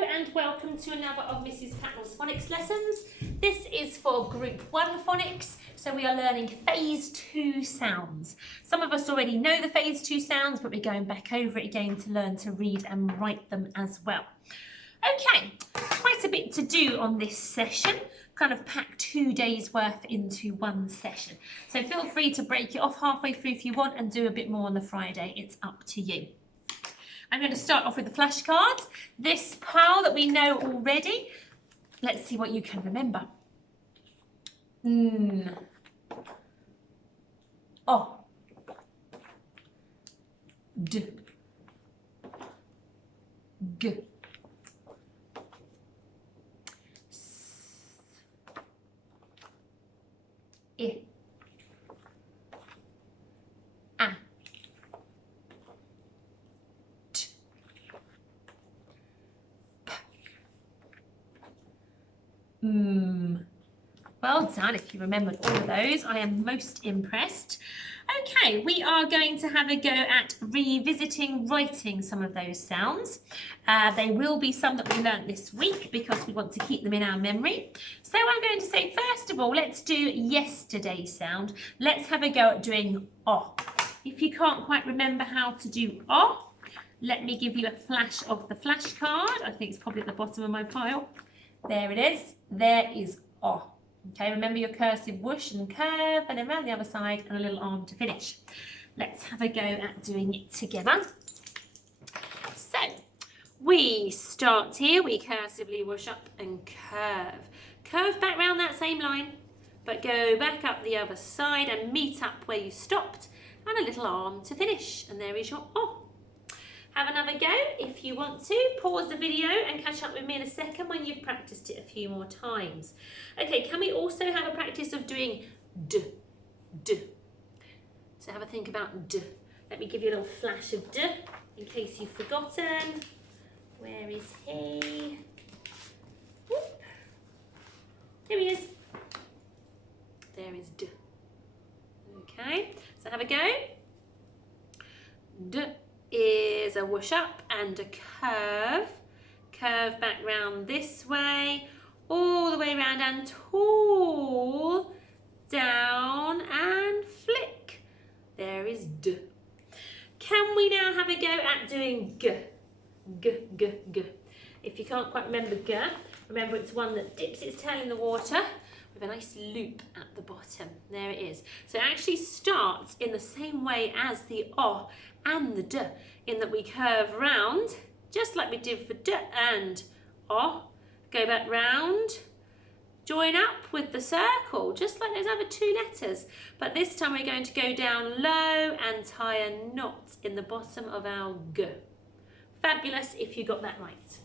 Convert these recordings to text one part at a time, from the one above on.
Hello and welcome to another of Mrs. Patnell's phonics lessons. This is for Group 1 phonics, so we are learning Phase 2 sounds. Some of us already know the Phase 2 sounds, but we're going back over it again to learn to read and write them as well. Okay, quite a bit to do on this session. Kind of pack 2 days worth into one session. So feel free to break it off halfway through if you want and do a bit more on the Friday. It's up to you. I'm going to start off with the flashcards. This pile that we know already. Let's see what you can remember. Oh. D. G. S. I. A. Well done if you remembered all of those. I am most impressed. Okay, we are going to have a go at revisiting writing some of those sounds. They will be some that we learnt this week because we want to keep them in our memory. So I'm going to say, first of all, let's do yesterday's sound. Let's have a go at doing O. If you can't quite remember how to do O, let me give you a flash of the flashcard. I think it's probably at the bottom of my pile. There it is. There is O. Okay, remember your cursive whoosh and curve, and then around the other side and a little arm to finish. Let's have a go at doing it together. So, we start here. We cursively whoosh up and curve. Curve back round that same line, but go back up the other side and meet up where you stopped, and a little arm to finish. And there is your O. Have another go if you want to. Pause the video and catch up with me in a second when you've practiced it a few more times. Okay, can we also have a practice of doing D, D? So have a think about D. Let me give you a little flash of D in case you've forgotten. Where is he? Whoop. Here he is. There is D. Okay, so have a go. D is a whoosh up and a curve. Curve back round this way, all the way round and tall, down and flick. There is D. Can we now have a go at doing G? G, G, G. If you can't quite remember G, remember it's one that dips its tail in the water with a nice loop at the bottom. There it is. So it actually starts in the same way as the O and the D, in that we curve round, just like we did for D and O. Go back round, join up with the circle, just like those other two letters. But this time we're going to go down low and tie a knot in the bottom of our G. Fabulous if you got that right.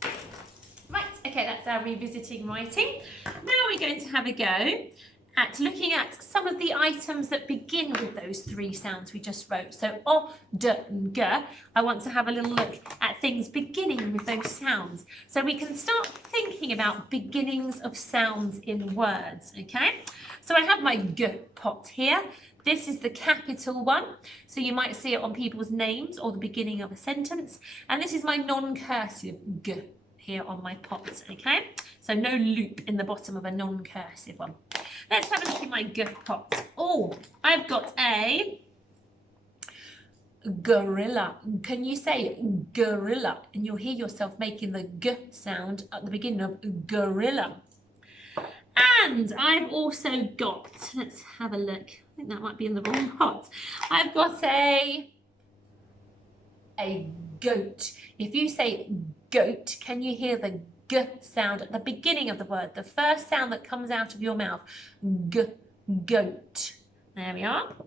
Right, okay, that's our revisiting writing. Now we're going to have a go at looking at some of the items that begin with those three sounds we just wrote. So O, D, and G. I want to have a little look at things beginning with those sounds. So we can start thinking about beginnings of sounds in words, okay? So I have my G pot here. This is the capital one, so you might see it on people's names or the beginning of a sentence. And this is my non-cursive G here on my pot, okay? So no loop in the bottom of a non-cursive one. Let's have a look at my G pot. Oh, I've got a gorilla. Can you say gorilla? And you'll hear yourself making the G sound at the beginning of gorilla. And I've also got, let's have a look. I think that might be in the wrong pot. I've got a goat. If you say goat, can you hear the G sound at the beginning of the word? The first sound that comes out of your mouth. G, goat. There we are. And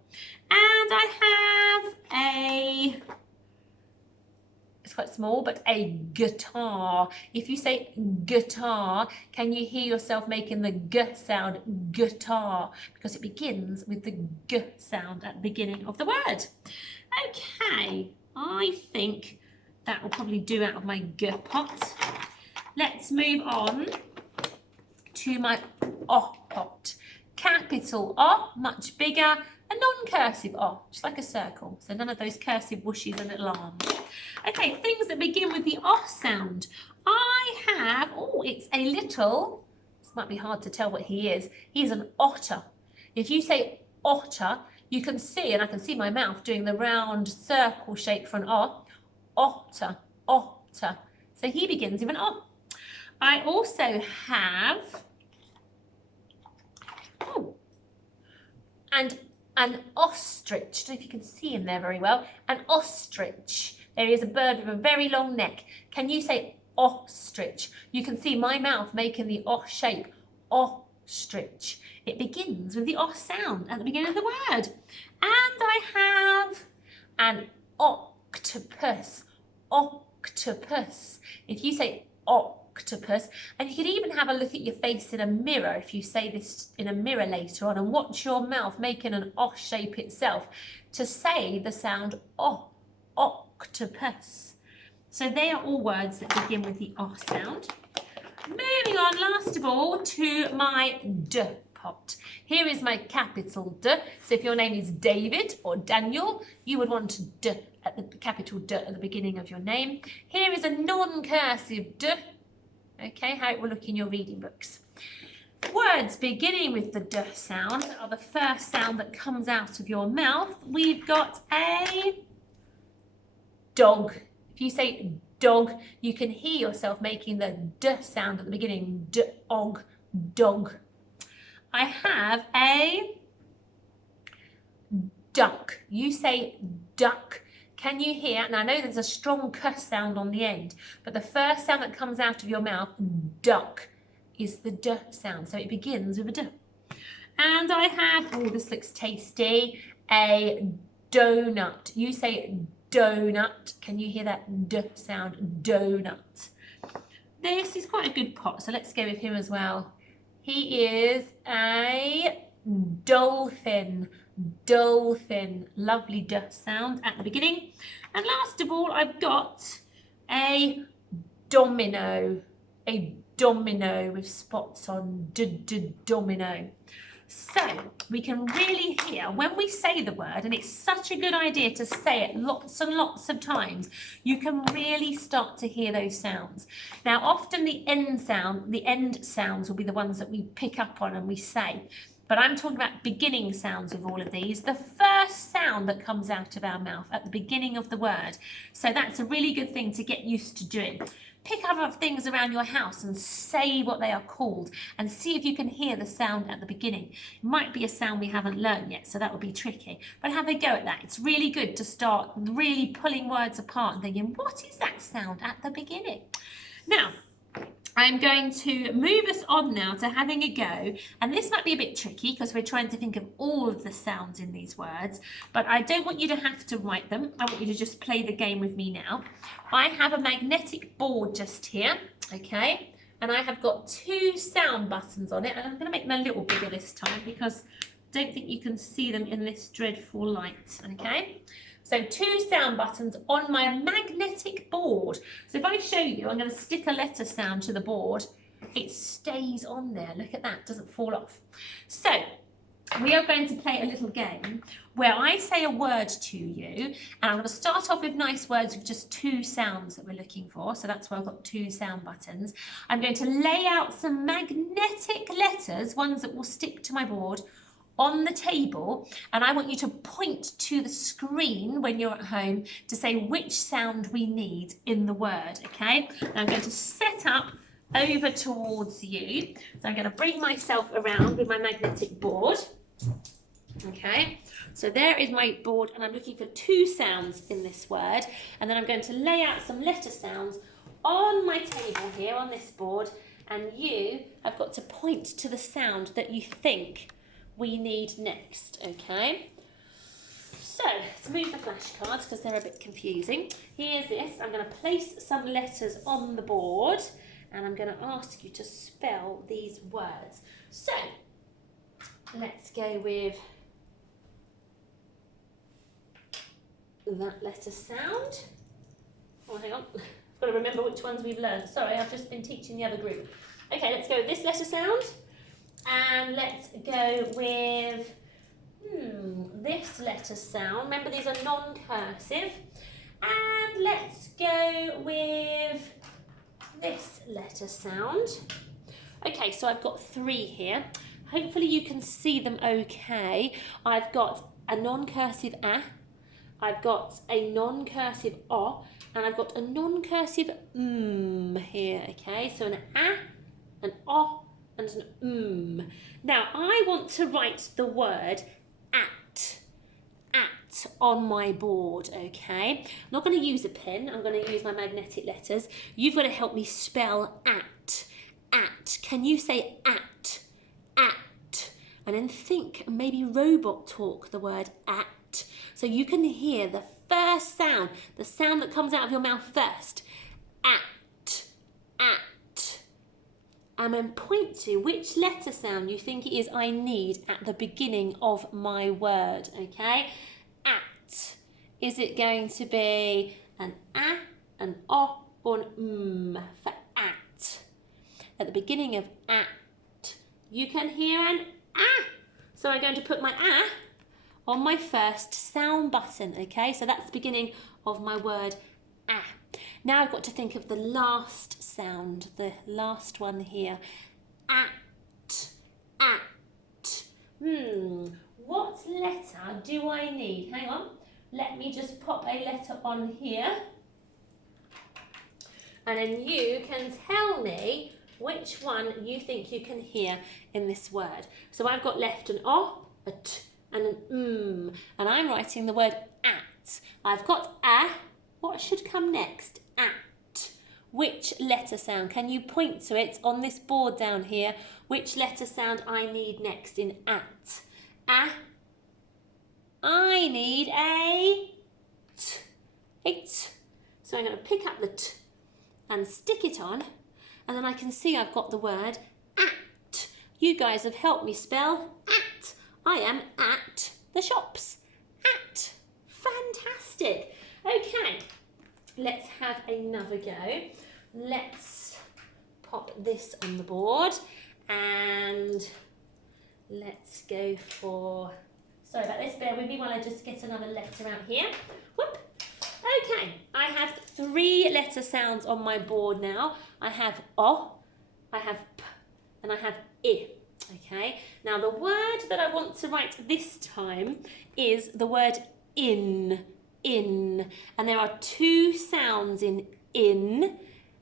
I have a, it's quite small, but a guitar. If you say guitar, can you hear yourself making the G sound, guitar? Because it begins with the G sound at the beginning of the word. Okay, I think that will probably do out of my G pot. Let's move on to my O pot. Capital O, much bigger, A non-cursive O, just like a circle. So none of those cursive whooshes and little arms. Okay, things that begin with the O sound. I have, oh, it's a little, this might be hard to tell what he is. He's an otter. If you say otter, you can see, and I can see my mouth doing the round circle shape for an O. Otter, otter. So he begins with an O. I also have, oh, and an ostrich. I don't know if you can see him there very well. An ostrich. There is a bird with a very long neck. Can you say ostrich? You can see my mouth making the O shape. Ostrich. It begins with the O sound at the beginning of the word. And I have an octopus. Octopus. If you say octopus, and you can even have a look at your face in a mirror if you say this in a mirror later on and watch your mouth making an O shape itself to say the sound O, octopus. So they are all words that begin with the O sound. Moving on, last of all, to my D pot. Here is my capital D. So if your name is David or Daniel, you would want D at the capital D at the beginning of your name. Here is a non-cursive D. Okay, how it will look in your reading books. Words beginning with the D sound are the first sound that comes out of your mouth. We've got a dog. If you say dog, you can hear yourself making the D sound at the beginning. D-og, dog. I have a duck. You say duck. Can you hear? And I know there's a strong K sound on the end, but the first sound that comes out of your mouth, duck, is the D sound. So it begins with a D. And I have, oh, this looks tasty, a donut. You say donut. Can you hear that D sound? Donut. This is quite a good pot, so let's go with him as well. He is a dolphin. Dolphin. Lovely D sound at the beginning. And last of all, I've got a domino. A domino with spots on domino. So we can really hear when we say the word, and it's such a good idea to say it lots and lots of times, you can really start to hear those sounds. Now often the end sounds will be the ones that we pick up on and we say, but I'm talking about beginning sounds of all of these, the first sound that comes out of our mouth at the beginning of the word. So that's a really good thing to get used to doing. Pick up things around your house and say what they are called and see if you can hear the sound at the beginning. It might be a sound we haven't learned yet, so that will be tricky. But have a go at that. It's really good to start really pulling words apart and thinking, what is that sound at the beginning? Now, I'm going to move us on now to having a go, and this might be a bit tricky because we're trying to think of all of the sounds in these words, but I don't want you to have to write them. I want you to just play the game with me now. I have a magnetic board just here, okay, and I have got 2 sound buttons on it, and I'm going to make them a little bigger this time because I don't think you can see them in this dreadful light, okay? So 2 sound buttons on my magnetic board. So if I show you, I'm going to stick a letter sound to the board. It stays on there. Look at that, doesn't fall off. So we are going to play a little game where I say a word to you, and I'm going to start off with nice words with just 2 sounds that we're looking for. So that's why I've got 2 sound buttons. I'm going to lay out some magnetic letters, ones that will stick to my board, on the table, and I want you to point to the screen when you're at home to say which sound we need in the word, okay? Now I'm going to set up over towards you. So I'm going to bring myself around with my magnetic board. Okay, so there is my board, and I'm looking for 2 sounds in this word, and then I'm going to lay out some letter sounds on my table here on this board, and you have got to point to the sound that you think we need next, okay? So let's move the flashcards because they're a bit confusing. Here's this. I'm going to place some letters on the board and I'm going to ask you to spell these words. So let's go with that letter sound. Oh, hang on. I've got to remember which ones we've learned. Sorry, I've just been teaching the other group. Okay, let's go with this letter sound. And let's go with this letter sound. Remember, these are non-cursive. And let's go with this letter sound. Okay, so I've got 3 here. Hopefully you can see them okay. I've got a non-cursive A, I've got a non-cursive O, and I've got a non-cursive here, okay? So an A, an O, and an Now, I want to write the word at on my board, okay? I'm not going to use a pen, I'm going to use my magnetic letters. You've got to help me spell at. Can you say at? And then think, maybe robot talk the word at. So you can hear the first sound, the sound that comes out of your mouth first. At. And then point to which letter sound you think it is I need at the beginning of my word, okay? At. Is it going to be an A, an O, or an for at? At the beginning of at, you can hear an A. So I'm going to put my A on my first sound button, okay? So that's the beginning of my word A. Now I've got to think of the last sound, the last one here. At. What letter do I need? Hang on. Let me just pop a letter on here. And then you can tell me which one you think you can hear in this word. So I've got left an O, a T, and an and I'm writing the word at. I've got A. What should come next? At. Which letter sound? Can you point to it on this board down here? Which letter sound I need next in at? A. I need a T. A T. So I'm going to pick up the T and stick it on, and then I can see I've got the word at. You guys have helped me spell at. I am at the shops. At. Fantastic. Okay, let's have another go. Let's pop this on the board and let's go for, sorry about this, bear with me while I just get another letter out here. Whoop. Okay, I have 3 letter sounds on my board now. I have O, I have P, and I have I. Okay, now the word that I want to write this time is the word in. And there are 2 sounds in. And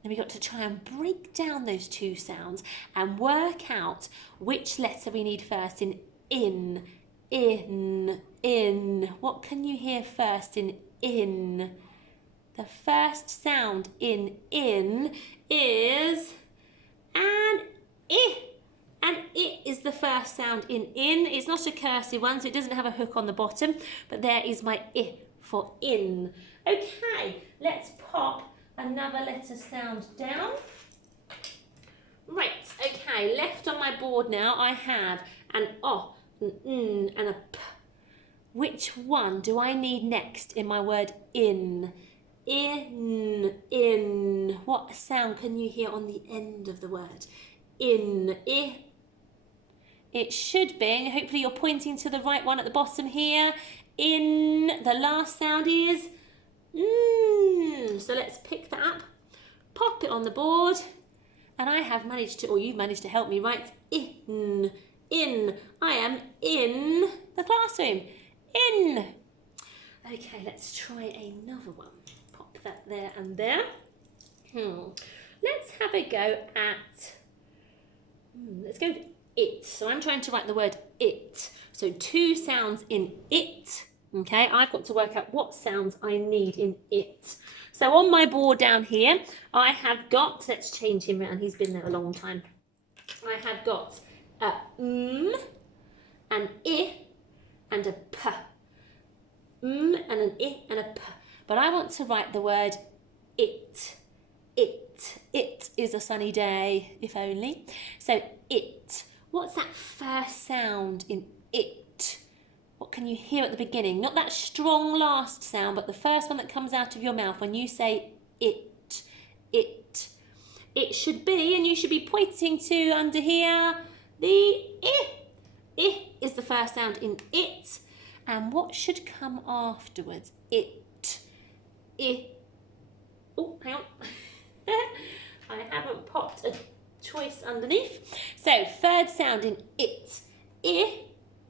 we've got to try and break down those 2 sounds and work out which letter we need first in. In. What can you hear first in? The first sound in is an I. And it is the first sound in. It's not a cursive one, so it doesn't have a hook on the bottom, but there is my I for in. Okay, let's pop another letter sound down. Right, okay, left on my board now I have an O, an N, and a P. Which one do I need next in my word in? In. What sound can you hear on the end of the word? In. I. It should be, hopefully you're pointing to the right one at the bottom here. In. The last sound is So let's pick that up, pop it on the board, and I have managed to, or you've managed to help me write in. I am in the classroom. In. Okay, let's try another one. Pop that there and there. Let's have a go at, let's go with it. So I'm trying to write the word it. So 2 sounds in it. Okay, I've got to work out what sounds I need in it. So on my board down here, I have got, let's change him around, he's been there a long time. I have got a an I, and a P. And an I and a P. But I want to write the word it. It is a sunny day, if only. So it. What's that first sound in it? What can you hear at the beginning? Not that strong last sound, but the first one that comes out of your mouth when you say it. It. It should be, and you should be pointing to under here, the I. I is the first sound in it. And what should come afterwards? It. Oh, hang on. I haven't popped a choice underneath. So, third sound in it. I.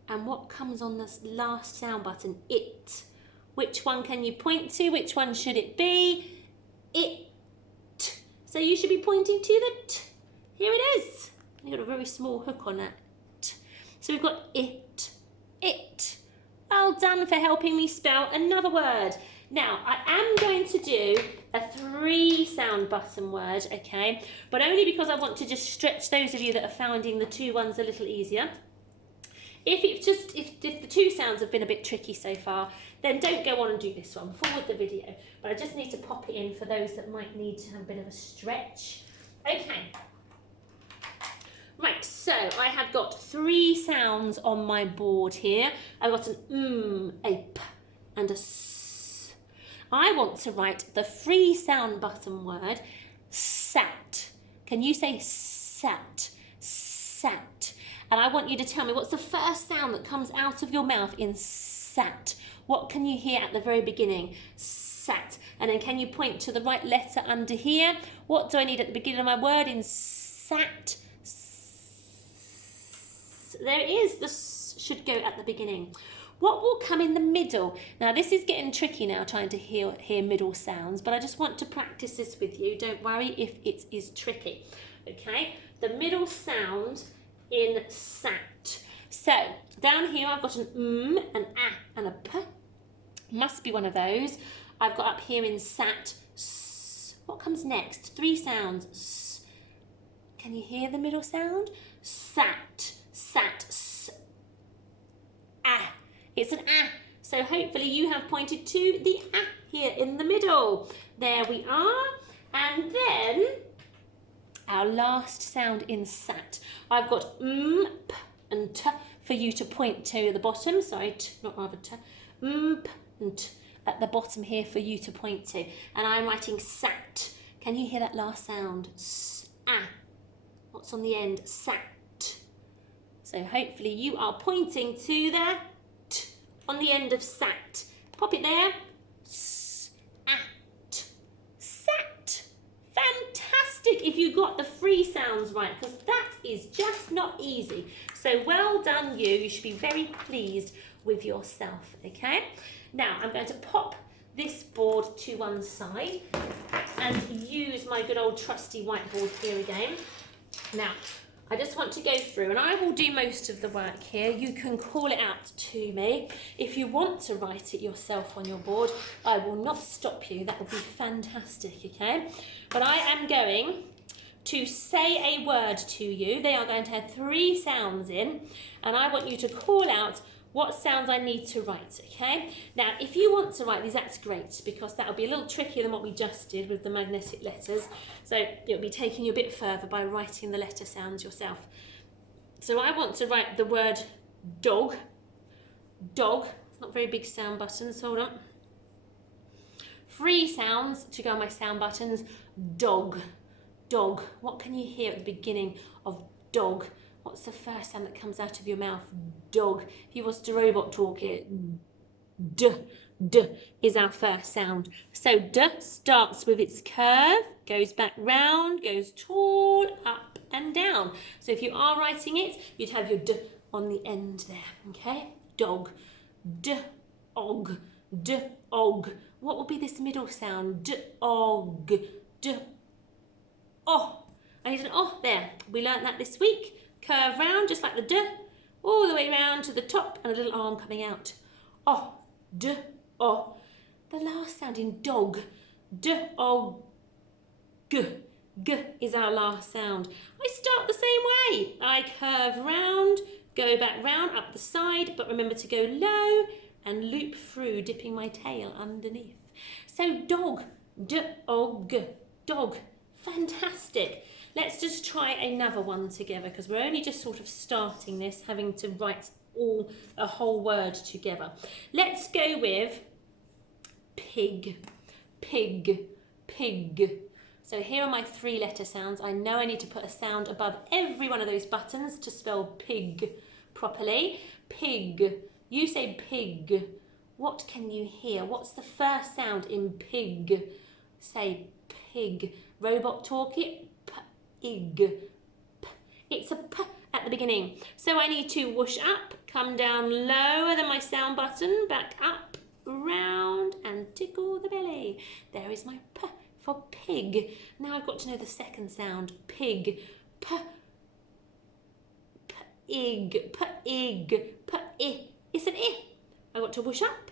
And what comes on the last sound button? It. Which one can you point to? Which one should it be? It. So you should be pointing to the t. Here it is. You've got a very small hook on it. So we've got it. It. Well done for helping me spell another word. Now, I am going to do a 3 sound button word, okay? But only because I want to just stretch those of you that are finding the 2 ones a little easier. If the 2 sounds have been a bit tricky so far, then don't go on and do this one. Forward the video. But I just need to pop it in for those that might need to have a bit of a stretch. Okay. Right, so I have got 3 sounds on my board here. I've got an a p, and a s. I want to write the 3 sound button word, sat. Can you say sat? Sat. And I want you to tell me what's the first sound that comes out of your mouth in sat. What can you hear at the very beginning? Sat. And then can you point to the right letter under here? What do I need at the beginning of my word in sat? There it is. The s should go at the beginning. What will come in the middle? Now this is getting tricky now, trying to hear middle sounds, but I just want to practice this with you. Don't worry if it is tricky. Okay, the middle sound in sat. So down here I've got an an a, and a p. Must be one of those. I've got up here in sat, s. What comes next? 3 sounds. S. Can you hear the middle sound? Sat, sat, s. Ah. It's an ah. So hopefully you have pointed to the ah here in the middle. There we are. And then our last sound in sat. I've got p and t for you to point to at the bottom. Sorry, not rather t. P and t at the bottom here for you to point to. And I'm writing sat. Can you hear that last sound? S, ah. What's on the end? Sat. So hopefully you are pointing to the t on the end of sat. Pop it there. S, at. Sat. Fantastic if you got the 3 sounds right, because that is just not easy. So well done you. You should be very pleased with yourself, okay? Now I'm going to pop this board to one side and use my good old trusty whiteboard here again. Now, I just want to go through, and I will do most of the work here. You can call it out to me. If you want to write it yourself on your board, I will not stop you. That would be fantastic, okay? But I am going to say a word to you. They are going to have 3 sounds in, and I want you to call out what sounds I need to write, okay? Now, if you want to write these, that's great, because that'll be a little trickier than what we just did with the magnetic letters. So it'll be taking you a bit further by writing the letter sounds yourself. So I want to write the word dog. Dog. It's not very big sound buttons, hold on. 3 sounds to go on my sound buttons. Dog. Dog. What can you hear at the beginning of dog? What's the first sound that comes out of your mouth? Dog. If you was to robot talk it, d, d is our first sound. So d starts with its curve, goes back round, goes tall, up and down. So if you are writing it, you'd have your d on the end there, okay? Dog, d, og, d, og. What will be this middle sound? D, og, d, oh. I need an oh there. We learnt that this week. Curve round, just like the d, all the way round to the top, and a little arm coming out. Oh, d, oh. The last sound in dog, d, o, g. G is our last sound. I start the same way. I curve round, go back round, up the side, but remember to go low and loop through, dipping my tail underneath. So dog, d, o, g, dog. Fantastic. Let's just try another one together, because we're only just sort of starting this, having to write a whole word together. Let's go with pig, pig, pig. So here are my 3 letter sounds. I know I need to put a sound above every one of those buttons to spell pig properly. Pig. You say pig. What can you hear? What's the first sound in pig? Say pig. Robot talk it. Pig. P. It's a p at the beginning. So I need to whoosh up, come down lower than my sound button, back up, round, and tickle the belly. There is my p for pig. Now I've got to know the second sound. Pig. P. P-ig. P-ig. P-I. It's an I. I've got to whoosh up,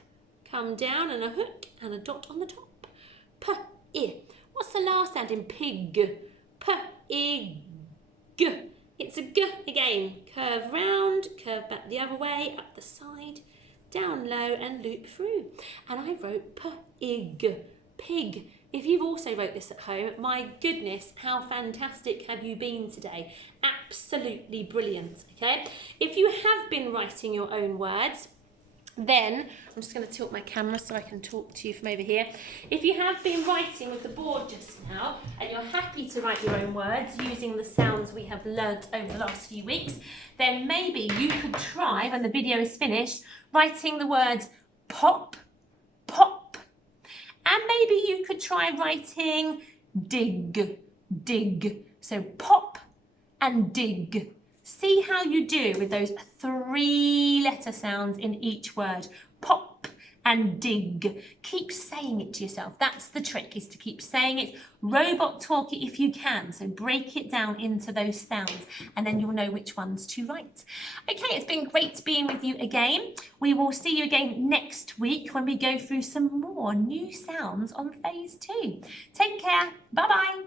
come down, and a hook, and a dot on the top. P-I. What's the last sound in pig? P-I-g. It's a g again. Curve round, curve back the other way, up the side, down low, and loop through. And I wrote p-ig, pig. If you've also wrote this at home, my goodness, how fantastic have you been today? Absolutely brilliant, okay? If you have been writing your own words, then, I'm just going to tilt my camera so I can talk to you from over here. If you have been writing with the board just now, and you're happy to write your own words using the sounds we have learnt over the last few weeks, then maybe you could try, when the video is finished, writing the words pop, pop. And maybe you could try writing dig, dig. So pop and dig. See how you do with those 3-letter sounds in each word. Pop and dig. Keep saying it to yourself. That's the trick, is to keep saying it. Robot talk it if you can. So break it down into those sounds and then you'll know which ones to write. Okay, it's been great being with you again. We will see you again next week when we go through some more new sounds on phase 2. Take care. Bye-bye.